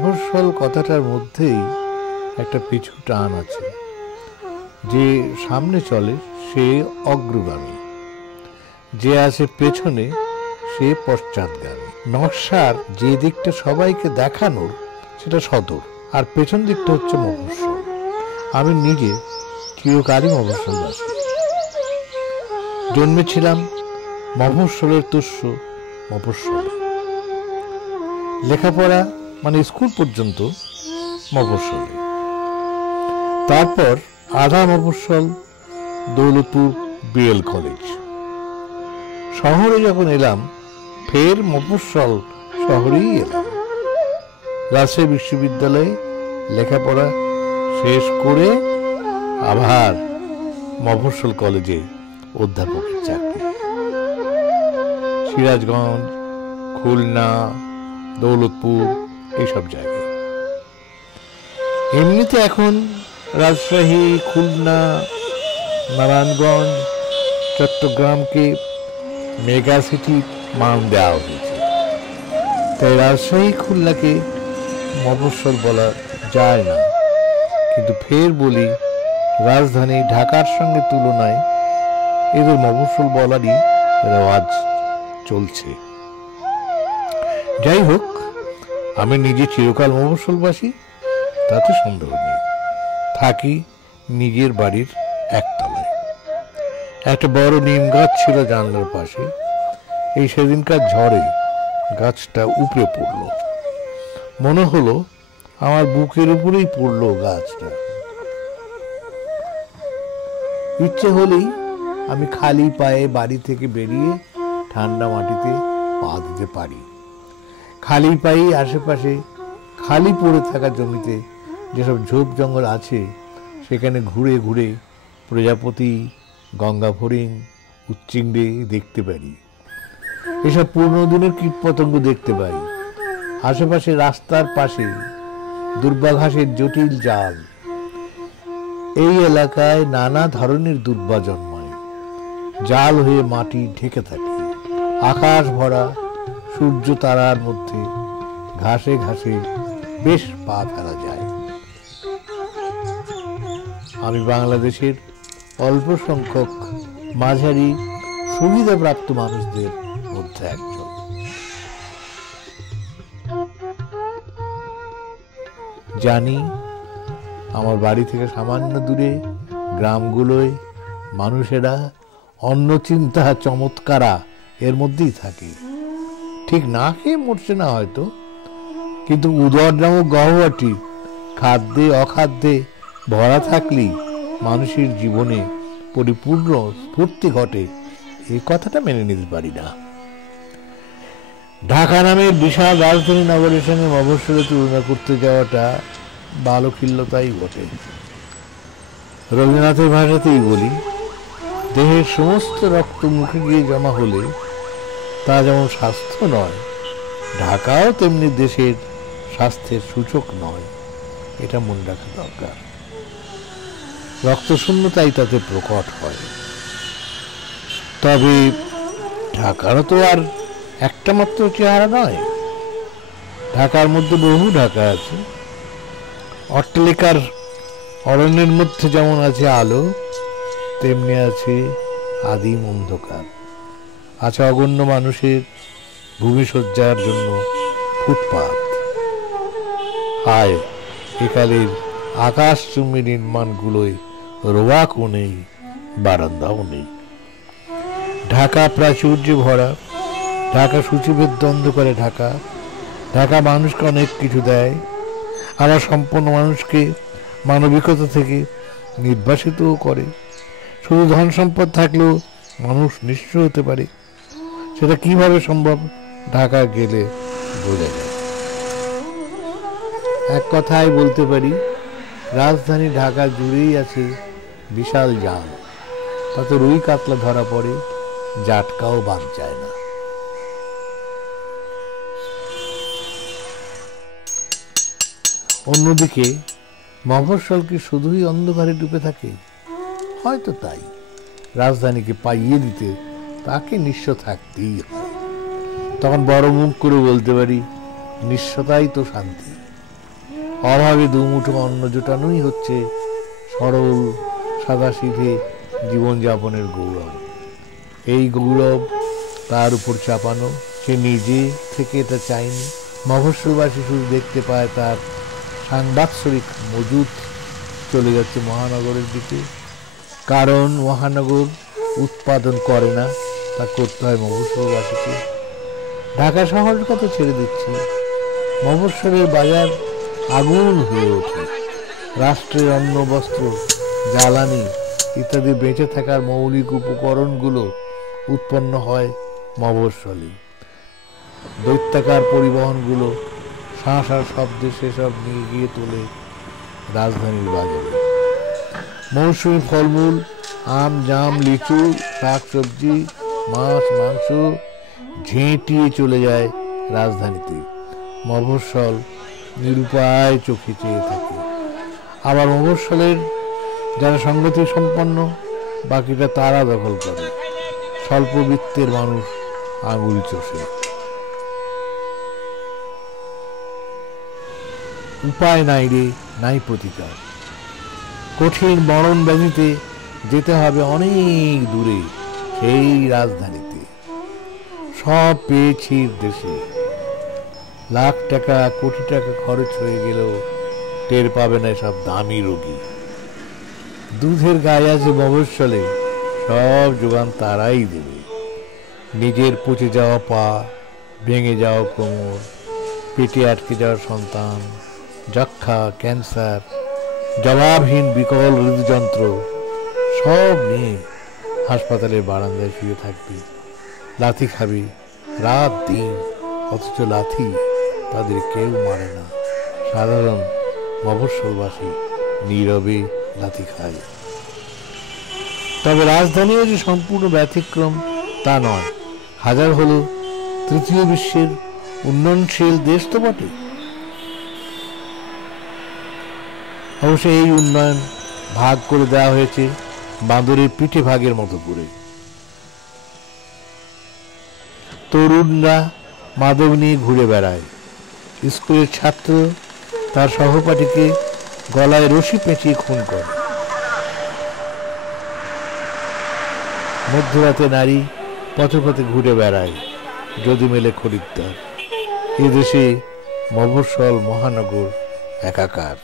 মফস্বল কথাটার মধ্যেই একটা পিছু টান আছে। যে সামনে চলে সে অগ্রগামী, যে আছে পেছনে সে পশ্চাৎগামী। নকশার যে দিকটা সবাইকে দেখানোর সেটা সদর, আর পেছন দিকটা হচ্ছে মফস্বল। আমি নিজে চিরকালই মফস্বলবাসী। জন্মেছিলাম মফস্বলের তুষ্য মফস্বলে। লেখাপড়া মানে স্কুল পর্যন্ত মফস্বলে, তারপর আধা মফস্বল দৌলতপুর বিএল কলেজ। শহরে যখন এলাম ফের মফস্বল শহরেই এলাম। রাজশাহী বিশ্ববিদ্যালয়ে লেখাপড়া শেষ করে আবার মফস্বল কলেজে অধ্যাপকের চাকরি। সিরাজগঞ্জ, খুলনা, দৌলতপুর এইসব জায়গায়। এমনিতে এখন রাজশাহী, খুলনা, নারায়ণগঞ্জ, চট্টগ্রামকে মেগা সিটি মান দেওয়া হয়েছে, তাই রাজশাহী, খুলনাকে মফস্বল বলা যায় না। কিন্তু ফের বলি, রাজধানী ঢাকার সঙ্গে তুলনায় এদের মফস্বল বলারই রেওয়াজ চলছে। যাই হোক, আমি নিজে চিরকাল মফস্বলবাসী, তাতে সন্দেহ নেই। থাকি নিজের বাড়ির একতলায়। একটা বড় নিম গাছ ছিল জানলার পাশে। এই সেদিনকার ঝড়ে গাছটা উপড়ে পড়ল। মনে হলো আমার বুকের উপরেই পড়ল গাছটা। ইচ্ছে হলেই আমি খালি পায়ে বাড়ি থেকে বেরিয়ে ঠান্ডা মাটিতে পা দিতে পারি। খালি পায়ে আশেপাশে খালি পড়ে থাকা জমিতে যেসব ঝোপ জঙ্গল আছে সেখানে ঘুরে ঘুরে প্রজাপতি, গঙ্গা ফড়িং, উচ্চিংড়ে দেখতে পারি। এসব পুরনো দিনের কীটপতঙ্গ দেখতে পাই। আশেপাশে রাস্তার পাশে দুর্বা ঘাসের জটিল জাল। এই এলাকায় নানা ধরনের দুর্বা জন্মায়, জাল হয়ে মাটি ঢেকে থাকে। আকাশ ভরা সূর্য তারার মধ্যে ঘাসে ঘাসে বেশ পা ফেলা যায়। আমি বাংলাদেশের অল্প সংখ্যক মাঝারি সুবিধাপ্রাপ্ত মানুষদের মধ্যে একজন। জানি আমার বাড়ি থেকে সামান্য দূরে গ্রামগুলোয় মানুষেরা অন্য চিন্তা চমৎকারা এর মধ্যেই থাকে। ঠিক না খেয়ে মরছে না হয়তো, কিন্তু উদর নামক গহ্বরটি খাদ্যে অখাদ্যে ভরা থাকলেই মানুষের জীবনে পরিপূর্ণ স্ফূর্তি ঘটে, এই কথাটা মেনে নিতে পারি না। ঢাকা নামের বিশাল রাজধানী নগরের সঙ্গে মফস্বলে তুলনা করতে যাওয়াটা বালখিল্যতাই বটে। রবীন্দ্রনাথের ভাষাতেই বলি, দেহের সমস্ত রক্ত মুখে গিয়ে জমা হলে তা যেমন স্বাস্থ্য নয়, ঢাকাও তেমনি দেশের স্বাস্থ্যের সূচক নয়। এটা মনে রাখা দরকার। রক্তশূন্যতাই তাতে প্রকট হয়। তবে ঢাকারও তো আর একটা মাত্র চেহারা নয়। ঢাকার মধ্যে বহু ঢাকা আছে। অট্টালিকার অরণ্যের মধ্যে যেমন আছে আলো, তেমনি আছে আদিম অন্ধকার। আছে অগণ্য মানুষের ভূমিসজ্জার জন্য ফুটপাত। হায়, একালের আকাশচুম্বী নির্মাণগুলোয় রোয়াকও নেই, বারান্দাও নেই। ঢাকা প্রাচুর্যে ভরা, ঢাকা সূচিবদ্ধ অন্ধকারে ঢাকা। ঢাকা মানুষকে অনেক কিছু দেয়, আবার সম্পন্ন মানুষকে মানবিকতা থেকে নির্বাসিতও করে। শুধু ধন সম্পদ থাকলেও মানুষ নিঃস্ব হতে পারে। সেটা কিভাবে সম্ভব ঢাকা গেলে বোঝা যায়। এক কথায় বলতে পারি, রাজধানী ঢাকা জুড়েই আছে বিশাল জাল। তাতে রুই কাতলা ধরা পড়ে, জাটকাও বাদ যায় না। অন্যদিকে মফস্বল কি শুধুই অন্ধকারে ডুবে থাকে? হয়তো তাই। রাজধানীকে পাইয়ে দিতে তাকে নিঃস্ব থাকতেই হয়। তখন বড় মুখ করে বলতে পারি, নিঃস্বতাই তো শান্তি। অভাবে দুমুঠো অন্ন জোটানোই হচ্ছে সরল সাদাসিধে জীবনযাপনের গৌরব। এই গৌরব তার উপর চাপানো, সে নিজে থেকে এটা চায়নি। মফস্বলবাসী শুধু দেখতে পায় তার সাংবাৎসরিক মজুদ চলে যাচ্ছে মহানগরের দিকে, কারণ মহানগর উৎপাদন করে না, তা করতে হয় মফস্বলবাসীকে। ঢাকা শহরের কথা ছেড়ে দিচ্ছি, মফস্বলের বাজার আগুন হয়ে ওঠে। রাষ্ট্রের অন্ন, বস্ত্র, জ্বালানি ইত্যাদি বেঁচে থাকার মৌলিক উপকরণগুলো উৎপন্ন হয় মফস্বলে। দৈত্যাকার পরিবহনগুলো শাঁসার শব্দে সেসব নিয়ে গিয়ে তোলে রাজধানীর বাজারে। মৌসুমি ফলমূল, আম, জাম, লিচু, শাক সবজি, মাছ, মাংস ঝেঁটিয়ে চলে যায় রাজধানীতে। মফস্বল নিরুপায় চোখে চেয়ে থাকে। আবার মফস্বলের যারা সংগতি সম্পন্ন, বাকিটা তারা দখল করে। স্বল্পবিত্তের মানুষ আঙুল চষে। উপায় নাই রে, নাই প্রতিকার। কঠিন মরণ ব্যাধিতে যেতে হবে অনেক দূরে, সেই রাজধানীতে। সব পেয়েছি দেশে, লাখ টাকা কোটি টাকা খরচ হয়ে গেলেও টের পাবে না সব দামি রোগী। দুধের গায়ে আছে মফস্বলে, সব যোগান তারাই দেবে। নিজের পচে যাওয়া পা, ভেঙে যাওয়া কোমর, পেটে আটকে যাওয়া সন্তান, যক্ষা, ক্যান্সার, জবাবহীন বিকল হৃদযন্ত্র সব নিয়ে হাসপাতালের বারান্দায় শুয়ে থাকবে। লাথি খাবে রাত দিন, অথচ লাথি তাদের কেউ মারে না। সাধারণ মফস্বলবাসী নীরবে লাথি খায়। তবে রাজধানীও যে সম্পূর্ণ ব্যতিক্রম তা নয়। হাজার হলো তৃতীয় বিশ্বের উন্নয়নশীল দেশ তো বটে। অবশ্য এই উন্নয়ন ভাগ করে দেওয়া হয়েছে বাঁদরের পিঠে ভাগের মতো করে। তরুণরা মাদক নিয়ে ঘুরে বেড়ায়, স্কুলের ছাত্র তার সহপাঠীকে গলায় রশি পেঁচিয়ে খুন করে। মধ্যরাতে নারী পথে পথে ঘুরে বেড়ায়, যদি মেলে খরিদ্দার। এদেশে মফস্বল মহানগর একাকার।